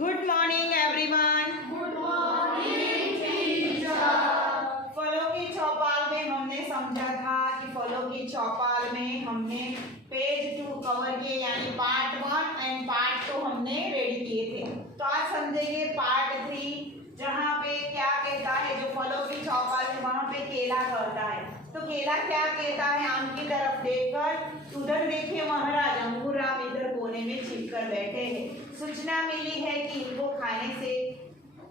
Good morning everyone. Good morning teacher. फलों की चौपाल में हमने समझा था कि फलों की चौपाल में हमने पेज 2 कवर किए, यानी पार्ट 1 एंड पार्ट 2 हमने रेडी किए थे। तो आज समझेंगे पार्ट 3, जहाँ पे क्या कहता है, जो फलों की चौपाल है वहाँ पे केला कहता है। तो केला क्या कहता है? आम की तरफ देखकर, उधर देखिए महाराज अंगूराम इधर कोने में छिपकर बैठे हैं। सूचना मिली है कि इनको खाने से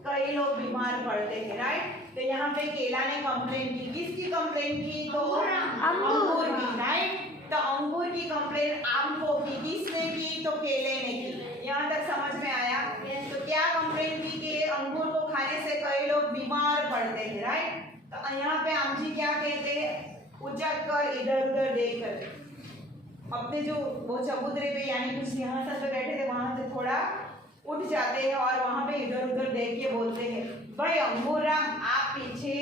कई लोग बीमार पड़ते हैं, राइट। तो यहाँ पे केला ने कंप्लेन की, किसकी कंप्लेन की? तो अंगूर की, राइट। तो अंगूर की कंप्लेन आम को की, किसने की? तो केले ने की। यहाँ तक समझ में आया? तो क्या कंप्लेन की कि अंगूर को खाने से कई लोग बीमार पड़ते हैं, राइट। तो यहाँ पे आम जी क्या कहते हैं? उचक कर इधर उधर देख कर अपने जो वो चबूतरे पे यानी कुछ सिंहासन पे बैठे थे वहां से थोड़ा उठ जाते हैं और वहां पे इधर उधर देख के बोलते हैं, भाई अंगूराम आप पीछे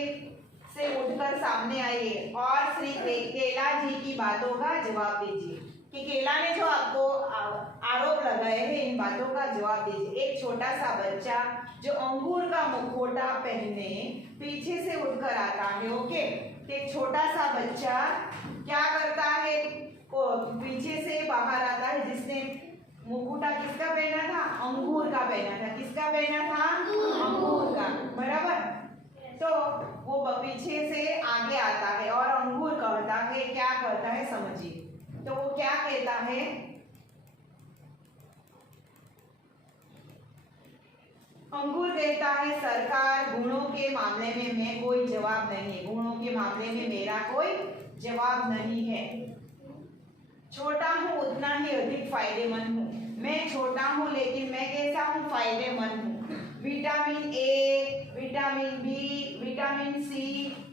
से उठकर सामने आइए और श्री केला जी की बातों का जवाब दीजिए कि केला ने जो आपको आरोप लगाए हैं इन बातों का जवाब दीजिए। एक छोटा सा बच्चा जो अंगूर का मुखौटा पहने पीछे से उठकर आता है, ओके। एक छोटा सा बच्चा क्या करता है? पीछे से बाहर आता है, जिसने मुकुटा किसका पहना था? अंगूर का पहना था। किसका पहना था? अंगूर का, बराबर। तो वो पीछे से आगे आता है और अंगूर कहता है, क्या कहता है समझिए। तो वो क्या कहता है? अंगूर कहता है, सरकार गुणों के मामले में मैं कोई जवाब नहीं, गुणों के मामले में मेरा कोई जवाब नहीं है। छोटा हूँ उतना ही अधिक फायदेमंद हूँ। मैं छोटा हूँ लेकिन मैं कैसा हूँ? फायदेमंद हूँ। Vitamin A, vitamin B, vitamin C,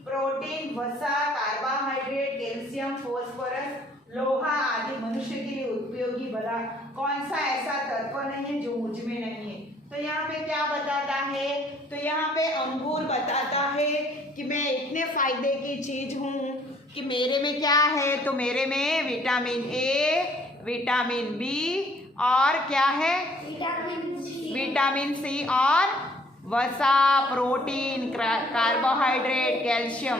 protein, वसा, कार्बोहाइड्रेट, कैल्शियम, फास्फोरस, लोहा आदि मनुष्य के लिए उपयोगी भला कौन सा ऐसा तत्व नहीं है जो मुझ में नहीं है। तो यहाँ पे क्या बताता है? तो यहाँ पे अंगूर बताता है कि मैं इतने फायदे की चीज हूँ कि मेरे में क्या है? तो मेरे में विटामिन ए, विटामिन बी और क्या है? विटामिन सी और वसा, प्रोटीन, कार्बोहाइड्रेट, कैल्शियम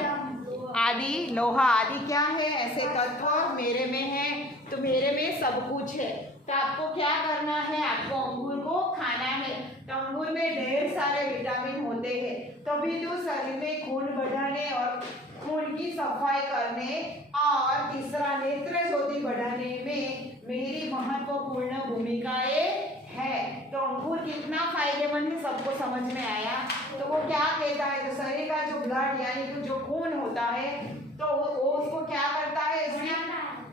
आदि, लोहा आदि क्या है? ऐसे तत्व मेरे में है। तो मेरे में सब कुछ है। तो आपको क्या करना है? आपको अंगूर को खाना है। तो अंगूर में ढेर सारे विटामिन होते हैं, तभी तो शरीर में खून बढ़ाने और खून की सफाई करने और तीसरा नेत्र ज्योति बढ़ाने में मेरी महत्वपूर्ण भूमिकाएं है। तो अंगूर कितना फायदेमंद है सबको समझ में आया? तो वो क्या कहता है? तो शरीर का जो ब्लड यानी कि जो खून होता है तो वो उसको क्या करता है?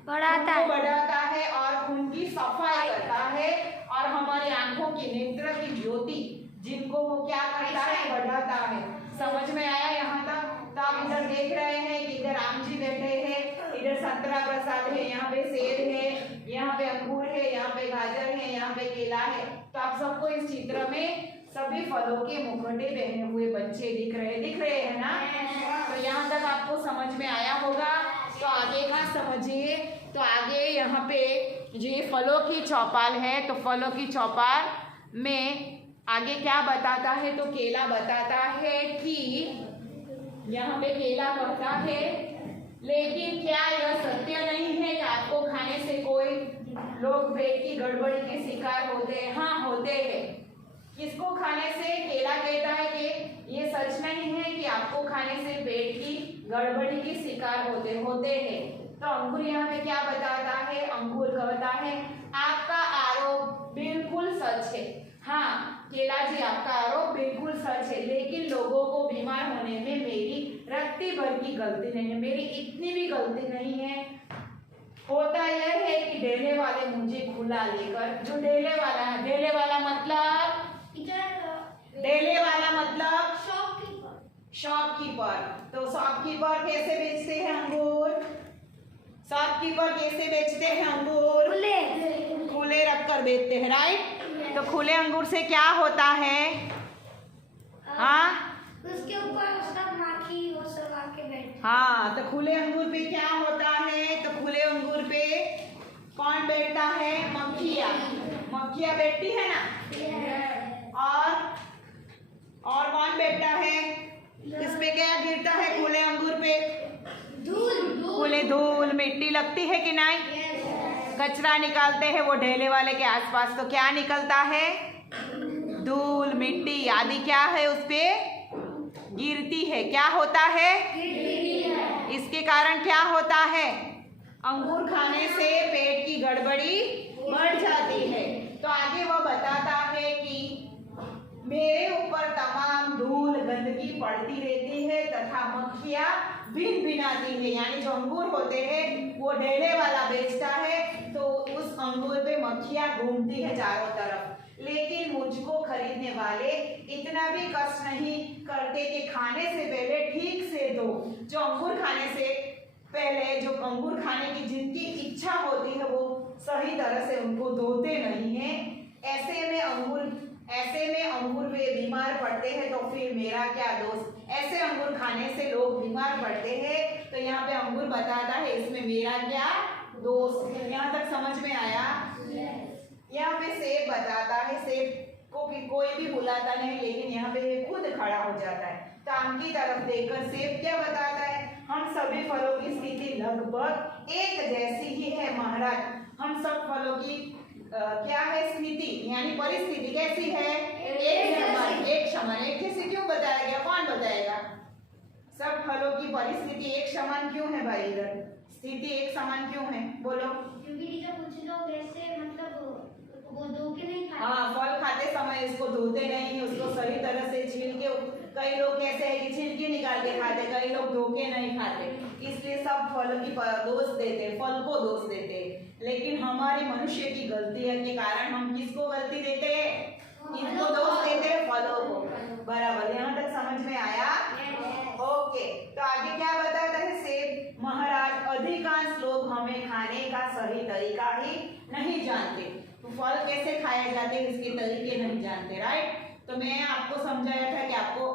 बढ़ाता है और खून की सफाई करता है और हमारी आंखों की नेत्र की ज्योति जिनको वो क्या करता है? बढ़ाता है। समझ में आया यहाँ तक? तो आप इधर देख रहे हैं कि इधर आम जी बैठे हैं, इधर संतरा प्रसाद है, यहाँ पे सेब है, यहाँ पे अंगूर है, यहाँ पे गाजर है, यहाँ पे केला है। तो आप सबको इस चित्र में सभी फलों के मुखौटे पहने हुए बच्चे दिख रहे हैं ना? तो यहाँ तक आपको समझ में आया होगा। तो आगे का समझिए। तो आगे यहाँ पे ये फलों की चौपाल है, तो फलों की चौपाल में आगे क्या बताता है? तो केला बताता है कि यहाँ पे केला कहता है, लेकिन क्या यह सत्य नहीं है कि आपको खाने से कोई लोग पेट की गड़बड़ी के शिकार होते हैं? हाँ, होते हैं। किसको खाने से? केला कहता है कि ये सच नहीं है कि आपको खाने से पेट की गड़बड़ी के शिकार होते हैं। तो अंगूर यहाँ पे क्या बताता है? अंगूर कहता है आपका आरोप बिल्कुल सच है। हाँ केला जी, आपका आरोप बिल्कुल सच है, लेकिन लोगों को बीमार होने में मेरी रत्ती भर की गलती नहीं है, मेरी इतनी भी गलती नहीं है। होता यह है कि डेले वाले मुझे खुला लेकर, जो डेले वाला है, डेले वाला मतलब शॉपकीपर। तो शॉपकीपर कैसे बेचते हैं अंगूर? शॉपकीपर कैसे बेचते हैं अंगूर? खुले रखकर बेचते हैं, राइट। तो खुले अंगूर से क्या होता है? हाँ, उसके ऊपर उसका माखी वो सब आके बैठते। हाँ, तो खुले अंगूर पे क्या होता है? तो खुले अंगूर पे कौन बैठता है? मक्खियाँ बैठती है ना। और कौन बैठता है? इस पे क्या गिरता है खुले अंगूर पे? खुले धूल मिट्टी लगती है कि नहीं? कचरा निकालते हैं वो ढेले वाले के आसपास तो क्या निकलता है? धूल मिट्टी आदि क्या है उस पे गिरती है। क्या होता है? इसके कारण क्या होता है? अंगूर खाने से पेट की गड़बड़ी बढ़ जाती है। तो आगे वो बताता है कि मेरे ऊपर तमाम धूल गंदगी पड़ती रहती है तथा मक्खियाँ भिन भिनाती है। यानी जो अंगूर होते हैं वो ढेले वाला बेचता है तो उस अंगूर पे मक्खियाँ घूमती है चारों तरफ। लेकिन मुझको खरीदने वाले इतना भी कष्ट नहीं करते कि खाने से पहले ठीक से दो। जो अंगूर खाने से पहले जो अंगूर खाने की जिनकी इच्छा होती है वो सही तरह से उनको धोते नहीं है। ऐसे में अंगूर पे बीमार पड़ते हैं तो फिर मेरा क्या दोष? ऐसे अंगूर खाने से लोग बीमार पड़ते हैं तो यहाँ पे अंगूर बताता है इसमें मेरा क्या दोष? यहाँ तक समझ में आया? यहाँ पे सेब बताता है, सेब को कोई भी बुलाता नहीं लेकिन यहाँ पे खुद खड़ा हो जाता है। काम की तरफ देखकर सेब क्या बताता है? हम सभी फलों की स्थिति लगभग एक जैसी ही है महाराज। हम सब फलों की क्या है स्थिति यानी परिस्थिति कैसी है? एक समान। एक जैसी क्यों बताया गया? कौन बताएगा? सब फलों की परिस्थिति एक समान क्यों है भाई? इधर स्थिति एक समान क्यों है? बोलो। क्योंकि कुछ लोग ऐसे मतलब वो धो के नहीं खाते। हाँ, फल खाते समय इसको धोते नहीं, उसको सही तरह से छील के। कई लोग कैसे है कि छिलके निकाल के खाते, कई लोग धो के नहीं खाते। इसलिए सब फलों की दोष देते, फल को दोष देते। लेकिन हमारी मनुष्य की गलती के कारण हम किसको गलती देते हैं? किसको दोष देते हैं? फलों को। बराबर। यहाँ तक समझ में आया? ओके। तो आगे क्या बताता है सेब? महाराज अधिकांश लोग हमें खाने का सही तरीका ही नहीं जानते। तो फल कैसे खाए जाते हैं इसके तरीके नहीं जानते, राइट? तो मैं आपको समझाया था कि आपको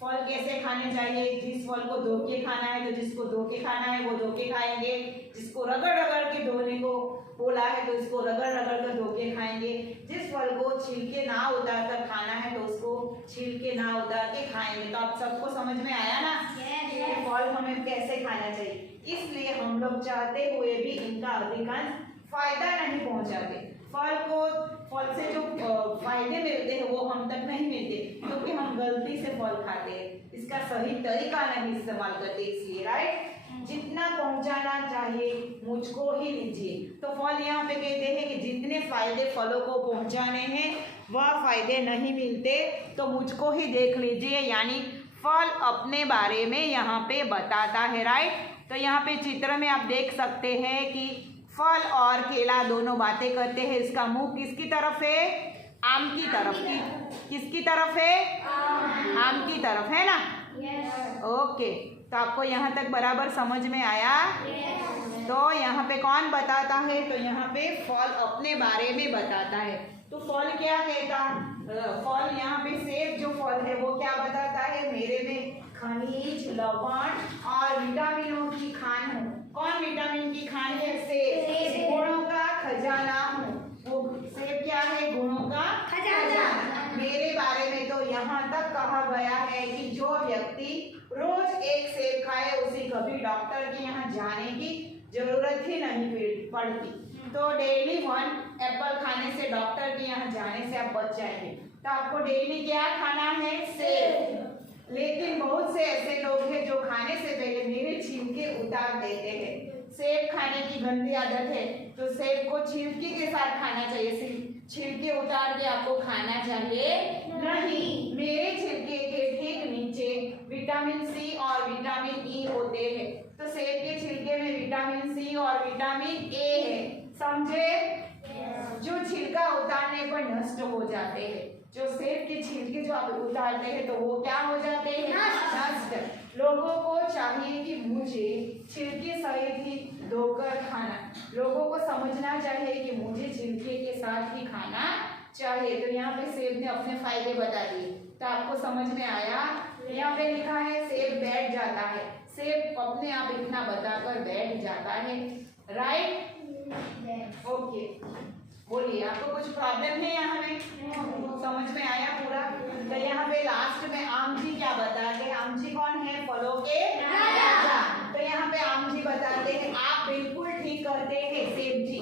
फल कैसे खाने चाहिए। जिस फल को धो के खाना है तो जिसको धो के खाना है वो धो के खाएंगे। जिसको रगड़ रगड़ के धोने को बोला है तो उसको रगड़ रगड़ कर धो के खाएंगे। जिस फल को छिलके ना उतार कर खाना है तो उसको छिलके ना उतार के खाएंगे। तो आप सबको समझ में आया ना कि फल हमें कैसे खाना चाहिए। इसलिए हम लोग चाहते हुए भी इनका अधिकांश फायदा नहीं पहुंचाते। फल से जो फायदे मिलते हैं वो हम तक नहीं मिलते क्योंकि हम गलती से फल खाते हैं, इसका सही तरीका नहीं इस्तेमाल करते। इसलिए राइट, जितना पहुंचाना चाहिए मुझको ही लीजिए। तो फल यहाँ पे कहते हैं कि जितने फायदे फलों को पहुंचाने हैं वह फायदे नहीं मिलते तो मुझको ही देख लीजिए। यानी फल अपने बारे में यहाँ पे बताता है, राइट। तो यहाँ पे चित्र में आप देख सकते हैं कि फल और केला दोनों बातें करते हैं। इसका मुंह किसकी तरफ है? आम की तरफ। किसकी तरफ है? आम की तरफ, है ना? ओके, तो आपको यहाँ तक बराबर समझ में आया? तो यहाँ पे कौन बताता है? तो यहाँ पे फल अपने बारे में बताता है। तो फल क्या कहता? फल यहाँ पे सेब जो फल है वो क्या बताता है? मेरे में खनिज, लवण और विटामिनों की खान हूँ। कौन विटामिन की खान है? सेब। गुणों का खजाना हूँ। वो सेब क्या है? गुणों का खजाना। मेरे बारे में तो यहाँ तक कहा गया है कि जो व्यक्ति रोज एक सेब खाए उसे कभी डॉक्टर के यहाँ जाने की जरूरत ही नहीं पड़ती। तो डेली 1 एप्पल खाने से डॉक्टर के यहाँ जाने से आप बच जाएंगे। तो आपको डेली क्या खाना है? सेब। लेकिन बहुत से ऐसे लोग हैं जो खाने से पहले मेरे छिलके उतार देते हैं। सेब खाने की गंदी आदत है तो सेब को छिलके के साथ खाना चाहिए। छिलके उतार के आपको खाना चाहिए नहीं। मेरे छिलके के ठीक नीचे विटामिन सी और विटामिन ई होते हैं। तो सेब के छिलके में विटामिन सी और विटामिन ए है, समझे? जो छिलका उतारने पर नष्ट हो जाते हैं। जो सेब के छिलके जो आप उतारते हैं तो वो क्या हो जाते हैं? नष्ट। लोगों को चाहिए कि मुझे छिलके सहित ही धोकर खाना। लोगों को समझना चाहिए कि मुझे छिलके के साथ ही खाना चाहिए। तो यहाँ पे सेब ने अपने फायदे बता दिए। तो आपको समझ में आया? यहाँ पे लिखा है सेब बैठ जाता है। सेब अपने आप इतना बताकर बैठ जाता है, राइट? ओके, बोलिए, आपको कुछ प्रॉब्लम है यहाँ में? समझ में आया? लास्ट में आम जी क्या बताते हैं? आम जी कौन है? फलों के राजा। तो यहाँ पे आम जी बताते हैं आप बिल्कुल ठीक करते हैं सेब जी।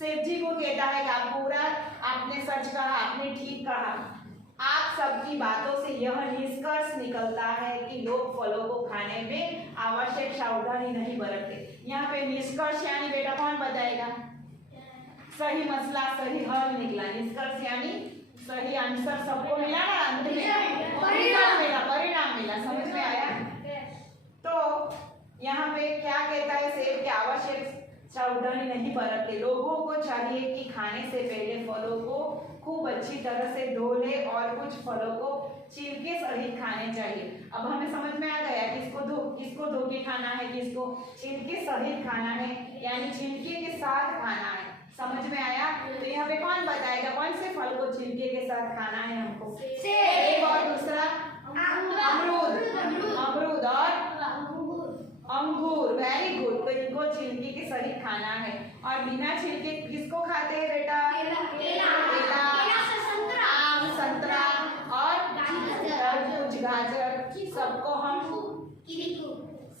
सेब जी को कहता है कि आप पूरा आपने सच कहा, आपने ठीक कहा। आप सबकी बातों से यह निष्कर्ष निकलता है कि लोग फलों को खाने में आवश्यक सावधानी नहीं बरतते। यहाँ पे निष्कर्ष यानी बेटा कौन बताएगा? सही मसला सही हल निकला। निष्कर्ष यानी सही आंसर सबको मिला ना, अंत में परिणाम मिला। समझ में आया? तो यहाँ पे क्या कहता है सेब कि आवश्यक सावधानी नहीं बरतते। लोगों को चाहिए कि खाने से पहले फलों को खूब अच्छी तरह से धो ले और कुछ फलों को छिलके सहित खाने चाहिए। अब हमें समझ में आ गया किसको धो के खाना है, किसको छिलके सहित खाना है, यानी छिलके के साथ खाना है। समझ में आया? तो यहाँ पे कौन बताएगा कौन से फल को छिलके के साथ खाना है हमको? सेब और दूसरा अमरूद और अंगूर। Very good. तो इनको छिलके के सहित खाना है। और बिना छिलके किसको खाते हैं बेटा? केला, आम, संतरा और तरबूज, गाजर, सबको हम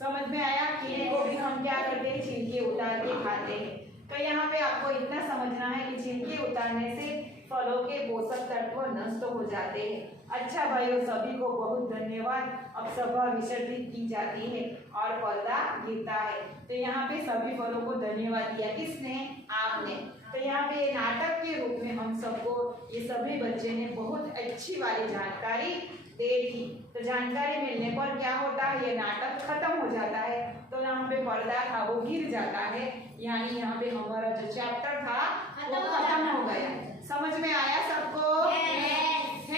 समझ में आया? कीवी को भी हम क्या करते हैं? छिलके उतार के खाते हैं। तो यहाँ पे आपको इतना समझना है कि छिलके उतारने से फलों के पोषक तत्व नष्ट हो जाते हैं। अच्छा भाइयों, सभी को बहुत धन्यवाद। अब सभा विसर्जित की जाती है और पर्दा गिरता है। तो यहाँ पे सभी फलों को धन्यवाद दिया किसने? आपने। तो यहाँ पे नाटक के रूप में हम सबको ये सभी बच्चे ने बहुत अच्छी वाली जानकारी दे दी। तो जानकारी मिलने पर क्या होता है? ये नाटक खत्म हो जाता है। तो यहाँ पे पर्दा था वो गिर जाता है, यानी यहाँ पे हमारा जो चैप्टर था वो खत्म हो गया। समझ में आया सबको?